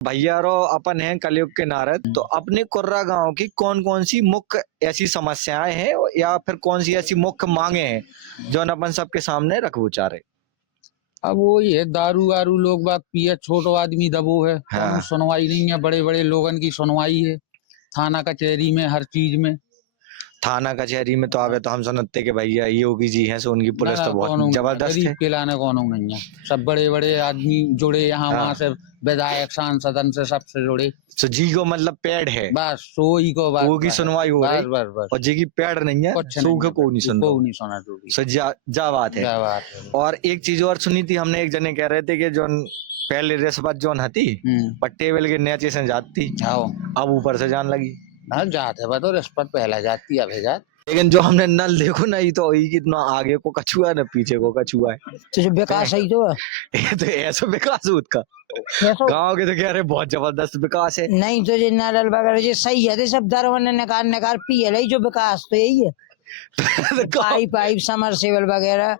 भैया रो अपन हैं कलयुग के नारद, तो अपने कुर्रा गांव की कौन कौन सी मुख्य ऐसी समस्याएं हैं या फिर कौन सी ऐसी मुख्य मांगे हैं जो अपन सबके सामने रखू चाह रहे। अब वो ये दारू वारू लोग बात पिए, छोटो आदमी दबो है, हाँ। कोनो सुनवाई नहीं है, बड़े बड़े लोगन की सुनवाई है, थाना कचहरी में हर चीज में। थाना कचहरी में तो आवे तो हम सुनते कि भैया योगी जी हैं, सो उनकी पुलिस तो बहुत जबरदस्त है। गरीब के लाने कौन नहीं है, सब बड़े बड़े आदमी जुड़े यहाँ वहाँ से, विधायक सांसद से सबसे जुड़े। तो जी को मतलब पेड़ है, बस सोई को बात, वो की सुनवाई हो रही, बस बस। और जी की पेड़ नहीं है, सूखे को नहीं सुना। सो जा बात है। और एक चीज और सुनी थी हमने, एक जने कह रहे थे कि जो पहले रिश्वत जोन हती टेबल के नीचे से जाती, अब ऊपर से जान लगी। जाते है तो रिश्वत पहला जाती है भेजात। लेकिन जो हमने नल देखो ना, ये तो कितना आगे को कछुआ है ना पीछे को कछुआ है, तो जो विकास है तो ऐसा विकास है उसका गाँव के, तो कह रहे बहुत जबरदस्त विकास है। नहीं तो जो नल वगैरह जो सही है, सब दरवन नकार पिए जो विकास तो यही है। पाइप समरसेबल वगैरह,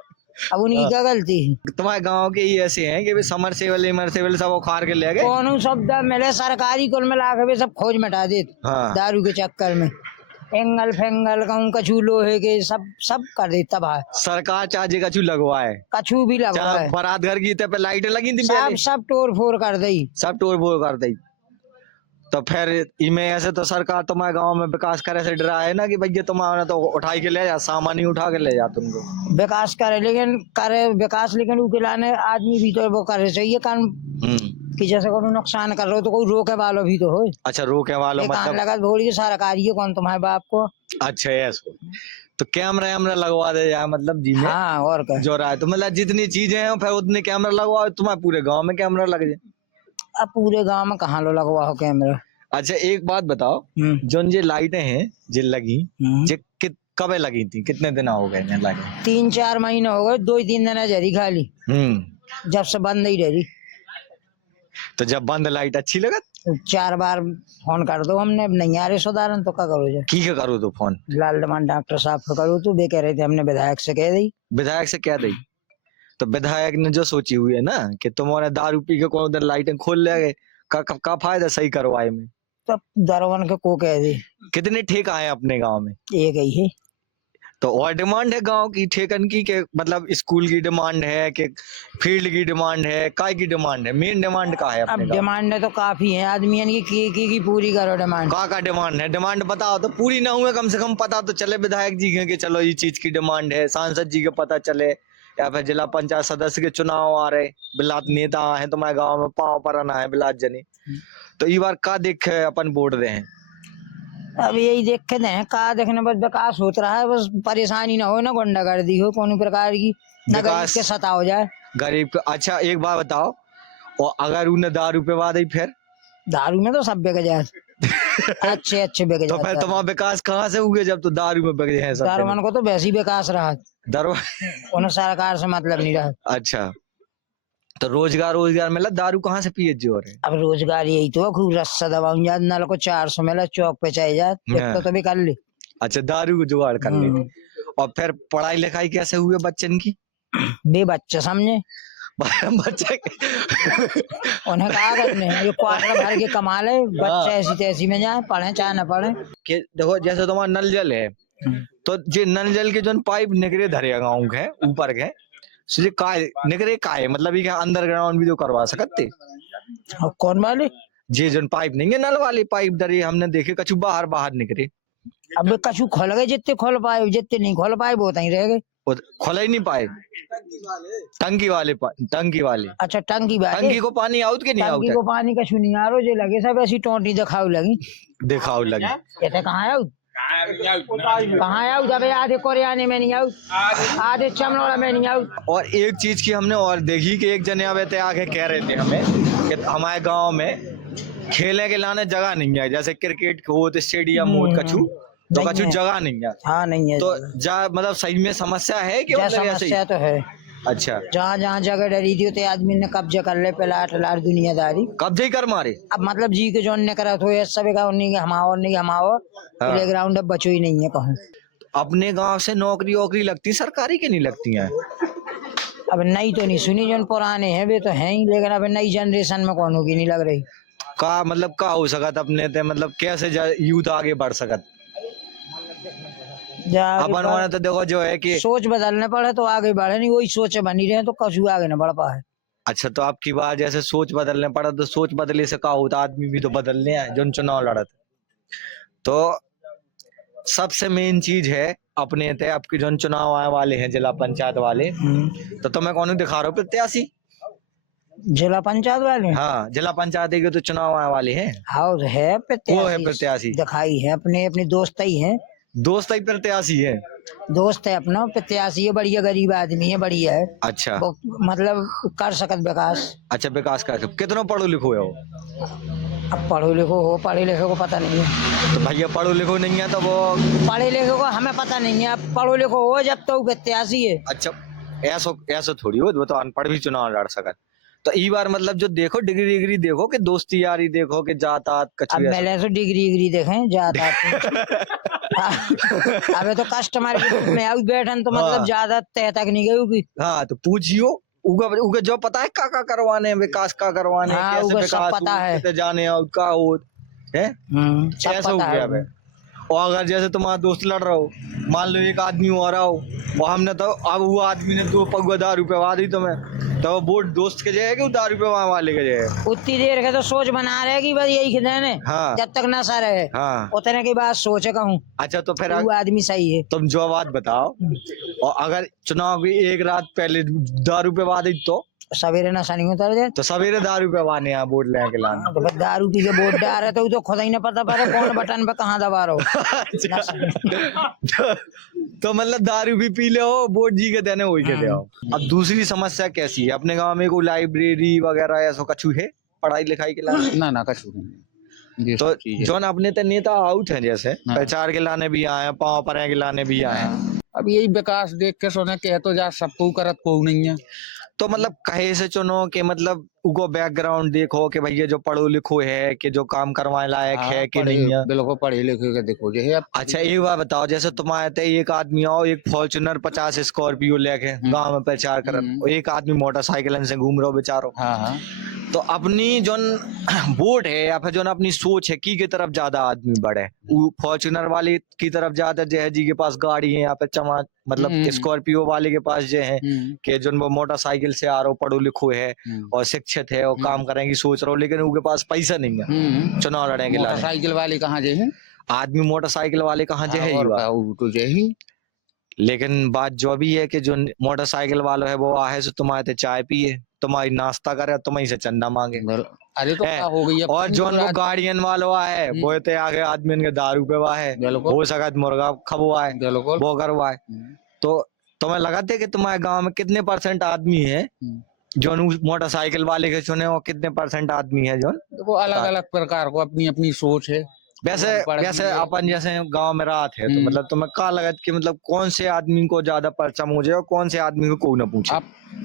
अब उनकी क्या गलती है। तुम्हारे गांव के ये ऐसे हैं कि समर सेवल सब उखाड़ के ले गए, कौन शब्द मिले सरकारी कुल मिला के सब खोज मिटा देते। हाँ। दारू के चक्कर में एंगल फेंगल कहूँ कछू लोहे के सब कर देता भाई। सरकार चाहे कछू लगवाए, कछू भी लगवाए, बारात घर की पे लाइटें लगी थी, सब तोड़ फोड़ कर दी, सब तोड़ फोड़ कर दी। तो फिर इमे ऐसे तो सरकार तुम्हारे गांव में विकास करे से डरा है ना कि भैया तुम्हारा तो उठाई के ले जा, सामान ही उठा के ले जा तुमको। विकास करे लेकिन उके लाने आदमी भी तो वो करे चाहिए काम कि जैसे कोई नुकसान कर रहे हो तो कोई रोके वालों भी तो हो। अच्छा, रोके वालों मतलब लगा थोड़ी सरकारी है कौन तुम्हारे बाप को। अच्छा ऐसा, तो कैमरा लगवा दे यार, मतलब जी में। हाँ, और क्या जो रहा है तो मतलब जितनी चीजें हैं फिर उतने कैमरा लगवाओ, तुम्हारे पूरे गांव में कैमरा लग जाए। अब पूरे गांव में कहाँ लो लगवाओ कैमरा। अच्छा एक बात बताओ, जो ये लाइटें हैं जिन लगी, कब लगी थी, कितने दिन हो गए लगी? 3-4 महीने हो गए, 2-3 दिन जरी खाली, जब से बंद ही रही। तो जब बंद लाइट अच्छी लगत, 4 बार फोन कर दो हमने, नहीं आ रहे सुधारन तो क्या करो जा की करो तो फोन लाल दमान डॉक्टर साहब को करो तो वे कह रहे थे हमने विधायक से कह दी। विधायक से कह दी तो विधायक ने जो सोची हुई है ना कि तुम्हारे दारू पी के कौन उधर लाइटें खोल ले गए, का फायदा सही करवाए में। तब दरवन के को कह दी। कितने ठेका है अपने गांव में? एक ही है। तो और डिमांड है गांव की ठेकन की के मतलब स्कूल की डिमांड है कि फील्ड की डिमांड है, काय की डिमांड है, मेन डिमांड का है अपने? अब डिमांड है तो काफी है आदमी की पूरी करो डिमांड। का डिमांड है? डिमांड बताओ तो पूरी ना हुए कम से कम पता तो चले विधायक जी के चलो ये चीज की डिमांड है, सांसद जी के पता चले, या फिर जिला पंचायत सदस्य के चुनाव आ रहे, बिलात नेता है तुम्हारे गाँव में, पाँव पर आना है बिलात जनी, तो ये बार का देखे अपन वोट दे हैं। अब यही देखे दें का देखने, बस विकास होता रहा है, बस परेशानी ना हो, ना गुंडागर्दी हो कोई प्रकार की, ना गरीब के सता हो जाए गरीब के। अच्छा एक बात बताओ, और अगर उन्हें दारू पे वादे, फिर दारू में तो सब बिक जाए अच्छे बिक जाए, तो फिर तुम्हारा विकास कहाँ से हुए जब तो दारू में बिक जाए? दारुमन को तो वैसे ही विकास रहा, उन्हें सरकार से मतलब नहीं रहा। अच्छा, तो रोजगार मिला, दारू कहाँ से पिए जो रहे? अब रोजगार यही तो खूब रस्सा दबाऊं जा, नल को 400 मिला, चौक पे चाहिए जा तो भी कर ले। अच्छा, दारू को जुगाड़ कर ले। और फिर पढ़ाई लिखाई कैसे हुए बच्चन की? बे बच्चे समझे बच्चे उन्हें कहा करने ये क्वार्टर भर के कमा ले, बच्चे ऐसी तैसी में जाए, पढ़े चाहे न पढ़े। देखो जैसे तुम्हारा नल जल है, तो जे नल जल के जो पाइप निकले धरे गाँव के ऊपर के निकरे काय मतलब ये अंडरग्राउंड भी तो करवा सकते। कौन वाले? जे जन पाइप नहीं है नल वाली पाइप दरी हमने देखे कछु बाहर निकले। अब कछु खोल गए, जितने खोल पाए, जितने नहीं खोल पाए वो ही रह गए, खोला ही नहीं पाए। टंकी वाले अच्छा टंकी वाले, टंकी को पानी आउट के नहीं आउट? टंकी को पानी कछु नहीं आ रहा, जो लगे सब ऐसी टोटी दिखाओ लगी कहते कहाँ आउट जब आधे कोरियाने में नहीं आउट, आधे चमनोड़ा में नहीं आउट। और एक चीज की हमने और देखी कि एक जने आवे थे आगे कह रहे थे हमें कि हमारे गांव में खेलने के लाने जगह नहीं है, जैसे क्रिकेट हो तो स्टेडियम हो कछु, तो कछु जगह नहीं है। हाँ नहीं है, तो मतलब सही में समस्या है कि समस्या तो है। अच्छा, जहाँ जगह डरी थी तो आदमी ने कब्जा कर ले, प्लाट दुनियादारी कब्जे ही कर मारे। अब मतलब जी के जो ने करा तो सब हमाओ प्ले ग्राउंड अब बचो ही नहीं है कहूँ। अपने गांव से नौकरी लगती सरकारी के नहीं लगती है? अब नई तो नहीं सुनी, जो पुराने हैं वे तो हैं ही, लेकिन अब नई जनरेशन में कौन होगी नहीं लग रही। का मतलब का हो सकत अपने ते, मतलब कैसे यूथ आगे बढ़ सकत? अपन वाला तो देखो जो है कि सोच बदलने पड़े तो आगे बढ़े, नहीं वही सोच बनी रहे तो कछु आगे न बढ़ पाए। अच्छा, तो आपकी बात जैसे सोच बदलने पड़ा, तो सोच बदले से का होता, आदमी भी तो बदलने हैं जो चुनाव लड़त। तो सबसे मेन चीज है अपने ते आपके जो चुनाव आने वाले हैं जिला पंचायत वाले, तो तुम्हें कौन दिखा रहे हो प्रत्याशी? जिला पंचायत वाले? हाँ, जिला पंचायत के तो चुनाव आने वाले हैं। हाँ है वो है प्रत्याशी, दिखाई है अपने अपने दोस्त ही है। दोस्त ही प्रत्याशी है? दोस्त है अपना प्रत्याशी है, बढ़िया गरीब आदमी है, बढ़िया है। अच्छा, वो मतलब कर सकत विकास। अच्छा, विकास का कितना पढ़ो लिखो है वो? अब पढ़ो लिखो हो, पढ़े लिखे को पता नहीं है। तो भैया पढ़ो लिखो नहीं है तो वो पढ़े लिखे को हमें पता नहीं है, अब पढ़ो लिखो हो जब तो प्रत्याशी है। अच्छा, ऐसा ऐसा थोड़ी हो, वो तो अनपढ़ भी चुनाव लड़ सकत। तो ई बार मतलब जो देखो डिग्री देखो कि दोस्ती यारी देखो कि जात आत कछ अब पहले तो डिग्री देखें जात आत अबे तो कस्टमर के रूप में आउट बैठन तो मतलब ज्यादा तय तक नहीं गई। हाँ तो पूछियो उगा जो पता है का करवाने विकास का करवाने, हाँ, कैसे विकास पता है जाने का हो है, ऐसा हो गया है। और अगर जैसे तुम्हारा दोस्त लड़ रहा हो, मान लो एक आदमी हो रहा हो और हमने तो अब वो आदमी ने 2 पगुआ दारू पे वा दी तुम्हें, तो वो दोस्त के जाएगा दारू पे वाले के जाएगा। उतनी देर के तो सोच बना रहे कि बस यही खिदन है। हाँ। जब तक नशा रहे उतने की बात सोचे कहूँ। अच्छा, तो फिर वो आदमी सही है। तुम जो बात बताओ, और अगर चुनाव की एक रात पहले दारू पे वा दी तो सवेरे नशा नहीं उतर जाए, तो सवेरे दारू पे वाने यहाँ वोट लेके लाना। तो दारू पी के वोट डाल रहे तो खुद ही नहीं पता पा रहा कौन बटन पे कहाँ दबा रहा हो। तो मतलब दारू भी पी ले हो, वोट जी के देने वही के दे आओ। अब दूसरी समस्या कैसी है अपने गांव में? कोई लाइब्रेरी वगैरह ऐसा कछु है पढ़ाई लिखाई के लिए? ना कछु नहीं। तो जो अपने तो नेता आउट है, जैसे प्रचार के लाने भी आए, पाँव पर के लाने भी आए। अब यही विकास देख के सोने कह तो जा सबको करत को नहीं है। तो मतलब कहे से चुनो कि मतलब उनको बैकग्राउंड देखो कि भैया जो पढ़ो लिखो है कि जो काम करवाने लायक है कि नहीं है। बिल्कुल पढ़े लिखे के देखो जो है। अच्छा, एक बात बताओ, जैसे तुम्हारे एक आदमी आओ एक फॉर्च्यूनर 50 स्कॉर्पियो लेके गांव में प्रचार कर, एक आदमी मोटरसाइकिल से घूम रहा हो बेचारो। तो अपनी जो वोट है या फिर जो अपनी सोच है की तरफ ज्यादा आदमी बढ़े, फॉर्च्यूनर वाले की तरफ ज्यादा जो है जी के पास गाड़ी है, या फिर चमा मतलब स्कॉर्पियो वाले के पास जो है कि जो वो मोटरसाइकिल से आ रहा हो, पढ़ो लिखो है और शिक्षित है और काम करेंगे सोच रहा हो, लेकिन उनके पास पैसा नहीं है चुनाव लड़ेंगे। मोटरसाइकिल वाले कहाँ जे है? आदमी मोटरसाइकिल वाले कहाँ जे है? लेकिन बात जो भी है कि जो मोटरसाइकिल वाला है वो आहे से तुम्हारे चाय पिए, तुम्हारी नाश्ता करे, तुम्हें से चंदा मांगे। अरे तो क्या हो गई? और जो वो गार्डियन वाला है वो ते आगे आदमी के दारू पे हुआ है, हो सकता मुर्गा खबुआ है, वो करवा है। तो तुम्हें लगाते कि तुम्हारे गांव में कितने % आदमी है जो मोटरसाइकिल वाले के चुने, और कितने % आदमी है जो वो अलग अलग प्रकार को अपनी अपनी सोच है। वैसे अपन जैसे गांव में रात है तो मतलब तुम्हें क्या लगत कि मतलब कौन से आदमी को ज्यादा परचम हो जाए और कौन से आदमी को कोई ना पूछे?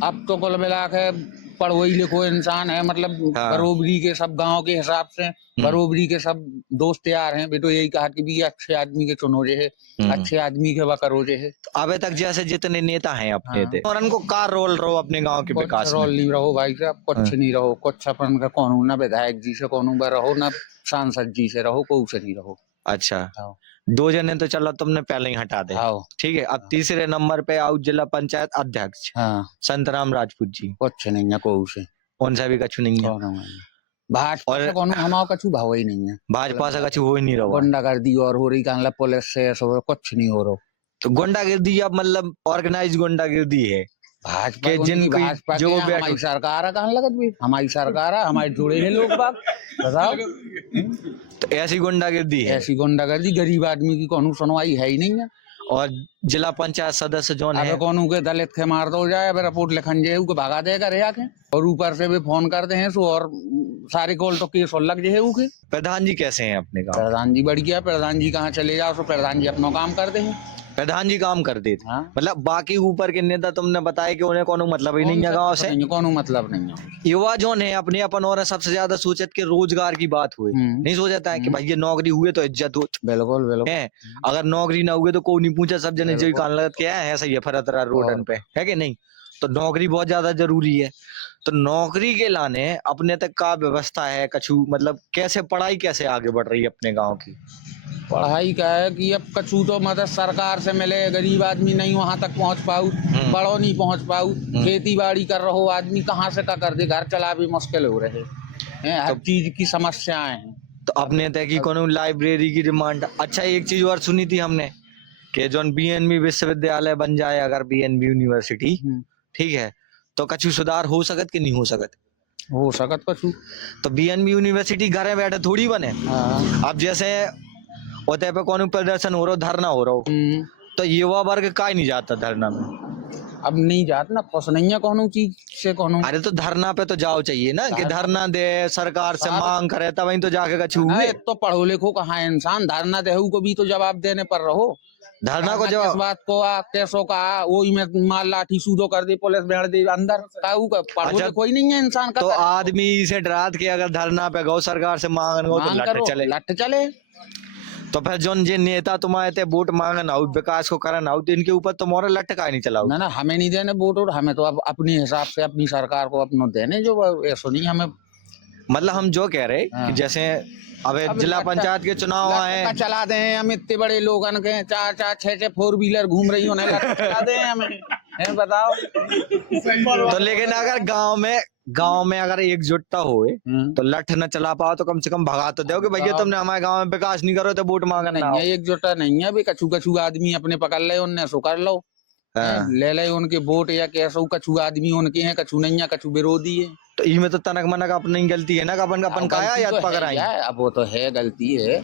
अब तो कुल मिला के पढ़ोई लिखो इंसान है, मतलब बरोबरी के सब गांव के हिसाब से बरोबरी के सब दोस्त यार हैं। बेटो यही कहा कि भी अच्छे आदमी के चुनो जे है, अच्छे आदमी के वकरो जे है। अबे तक जैसे जितने नेता हैं अपने थे और उनको का रोल रहो अपने गांव के विकास में? रोल नहीं रहो भाई साहब, कुछ नहीं रहो, कुछ अपन का कौन ना विधायक जी से कौन रहो, ना सांसद जी से रहो, कोई से नहीं रहो। अच्छा, 2 जने तो चलो तुमने पहले ही हटा दे, ठीक है। अब तीसरे नंबर पे आओ जिला पंचायत अध्यक्ष संतराम राजपूत जी। कुछ नहीं है कोई से, उनसे भी कछु नहीं है। भाजपा से कौन हमारा कछु भाव ही नहीं है, भाजपा से कछु हो ही नहीं रहा। गुंडागर्दी और हो रही कान पुलिस से कुछ नहीं हो रहा। तो गुंडागर्दी अब मतलब ऑर्गेनाइज गुंडागर्दी है भाजपा जो हमारी सरकार है, कहाँ लगत भी हमारी सरकार है, हमारे जुड़े हैं लोग बाग, बताओ। तो ऐसी गुंडागर्दी है? ऐसी गुंडागर्दी गरीब आदमी की कौन सुनवाई है ही नहीं है। और जिला पंचायत सदस्य जो है कौन के दलित के मार दो जाए, रिपोर्ट लिखन जाए भगा देगा रे आके, और ऊपर से भी फोन करते हैं सो और सारे कॉल तो केस लग जाए उके। प्रधान जी कैसे हैं अपने गाँव? प्रधान जी बढ़ गया, प्रधान जी कहाँ चले जाओ तो प्रधान जी अपना काम करते हैं। प्रधान जी काम कर देते मतलब बाकी ऊपर के नेता तुमने बताया कि उन्हें कोनो मतलब ही नहीं है गाँव से, कोनो मतलब नहीं है। युवा जो है अपने अपन और सबसे ज्यादा सोचत के रोजगार की बात हुई, नहीं सोचता है कि भाई ये नौकरी हुए तो इज्जत हो। बिल्कुल बिल्कुल है, अगर नौकरी ना हुए तो कोई नहीं पूछा, सब जने जो कान लगत क्या है ऐसा ही है फरत रोडन पे, है कि नहीं? तो नौकरी बहुत ज्यादा जरूरी है। तो नौकरी के लाने अपने तक का व्यवस्था है कछु, मतलब कैसे पढ़ाई कैसे आगे बढ़ रही है अपने गांव की? पढ़ाई का है कि अब कछु तो मदद सरकार से मिले, गरीब आदमी नहीं वहां तक पहुंच पाऊ, बड़ो नहीं पहुंच पाऊ, खेती बाड़ी कर रहो आदमी कहाँ से का कर दे, घर चला भी मुश्किल हो रहे हैं, हर चीज की समस्याएं हैं। तो अपने तक की कोनो लाइब्रेरी की डिमांड। अच्छा, एक चीज और सुनी थी हमने कि जो बीएनबी विश्वविद्यालय बन जाए, अगर बीएनबी यूनिवर्सिटी, ठीक है, तो कछु सुधार हो सकत कि नहीं हो सकत? हो सकत कछु। तो बीएनबी यूनिवर्सिटी घरे बैठे थोड़ी बने। अब जैसे होते पे कौन प्रदर्शन हो रहा, धरना हो रहा, तो युवा वर्ग का नहीं जाता धरना में? अब नहीं जात ना, खुश नहीं है कोनो चीज से कोनो। अरे तो धरना पे तो जाओ चाहिए ना, कि धरना दे, सरकार से मांग करे, तब वहीं तो जाके कछु हुए। तो पढ़ो लिखो कहाँ है इंसान, धरना दे को भी तो जवाब देने पर रहो। धरना को जवाब किस बात को कैसो का वही में मार लाठी सूदो कर दे, पुलिस भेड़ दे अंदर का पढ़ो कोई नहीं है इंसान का। तो आदमी से डरात के अगर धरना पे गौ सरकार से मांगन गो तो लट चले। तो फिर जो जे नेता तुम्हारे ते वोट मांगन आओ, विकास को करन आओ, तो इनके ऊपर तुम्हारा लट का नहीं चलाओ ना। हमें नहीं देने वोट, और हमें तो अब अपने हिसाब से अपनी सरकार को अपना देने, जो ऐसा नहीं हमें। मतलब हम जो कह रहे कि जैसे अब जिला पंचायत के चुनाव आए, चला दे हम इतने बड़े लोगन के 4-4 6-6 4 व्हीलर घूम रही होने चला दे हमें, बताओ। तो लेकिन अगर गांव में अगर एकजुटता होए तो लठ न चला पाओ, तो कम से कम भगा तो दो कि भैया तुमने हमारे गांव में विकास नहीं करो तो वोट मांगना नहीं है। एकजुटता नहीं है, कछु कछु आदमी अपने पकड़ ले, उनने सो कर लो, ले ले उनके वोट, या कैसे कछु आदमी उनके हैं, कछु नहीं है, कछु विरोधी है। तो इनमें तो तनक मनक अपनी गलती है ना, अपन काया याद पकड़ाई। अब वो तो है, गलती है।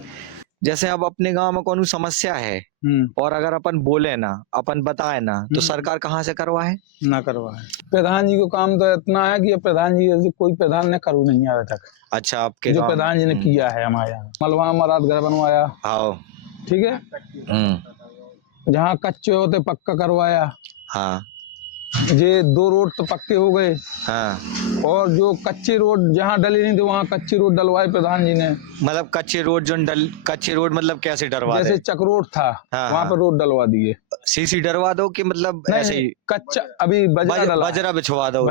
जैसे अब अपने गांव में कोई समस्या है और अगर अपन बोले ना, अपन बताए ना, तो सरकार कहाँ से करवाए? ना करवाए। प्रधान जी को काम तो इतना है कि प्रधान जी कोई प्रधान ने करू नहीं आया तक। अच्छा, आपके जो प्रधान जी ने किया है हमारे यहाँ, मलवा मराद घर बनवाया, ठीक है, जहाँ कच्चे होते पक्का करवाया, हाँ, ये 2 रोड तो पक्के हो गए, हाँ, और जो कच्चे रोड जहाँ डले नहीं थे वहाँ कच्चे रोड डलवाए प्रधान जी ने। मतलब कच्चे रोड मतलब कैसे डलवा? जैसे चक रोड था, वहाँ पर रोड डलवा दिए। सीसी डलवा दो कि मतलब ऐसे ही कच्चा? अभी बजरा बिछवा दो,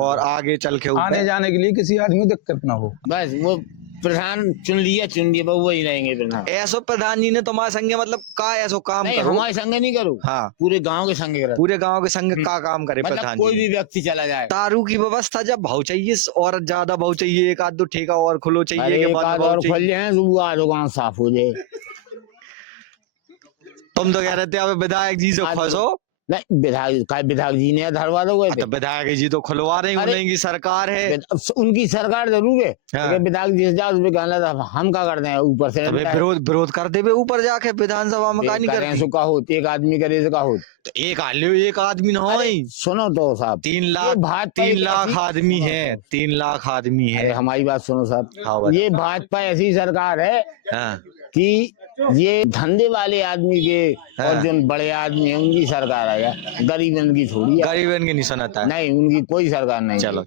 और आगे चल के आने जाने के लिए किसी आदमी को दिक्कत ना हो। बस वो प्रधान चुन लिया वो ही रहेंगे प्रधान। ऐसो प्रधान जी ने तुम्हारे संगे मतलब का ऐसो काम करो? हमारे संगे नहीं करो, हाँ, पूरे गांव के संगे करो। पूरे गांव के संग का काम करे मतलब प्रधान कोई जी? भी व्यक्ति चला जाए। दारू की व्यवस्था जब भाव चाहिए और ज्यादा भाव चाहिए, एक आध दो ठेका और खुलो चाहिए, एक आध और खोल जाए, दुकान साफ हो जाए। तुम तो कह रहे थे अब विधायक जी से फंसो। नहीं, विधायक जी ने धरवा दो, विधायक जी तो खुलवा रहे हैं, उनकी सरकार है, उनकी सरकार जरूर है। हाँ। विधायक जी से जाओ, हम क्या करते हैं ऊपर से विरोध कर दे ऊपर जाके विधानसभा में, का नहीं करते? का हो एक आदमी करे का हो, तो एक आदमी ना हो। सुनो तो साहब, 3 लाख आदमी है, 3 लाख आदमी है। हमारी बात सुनो साहब, ये भाजपा ऐसी सरकार है कि ये धंधे वाले आदमी के और जो बड़े आदमी है उनकी सरकार है, गरीबन की थोड़ी है। गरीबन की नहीं सुनाता है, नहीं, उनकी कोई सरकार नहीं। चलो।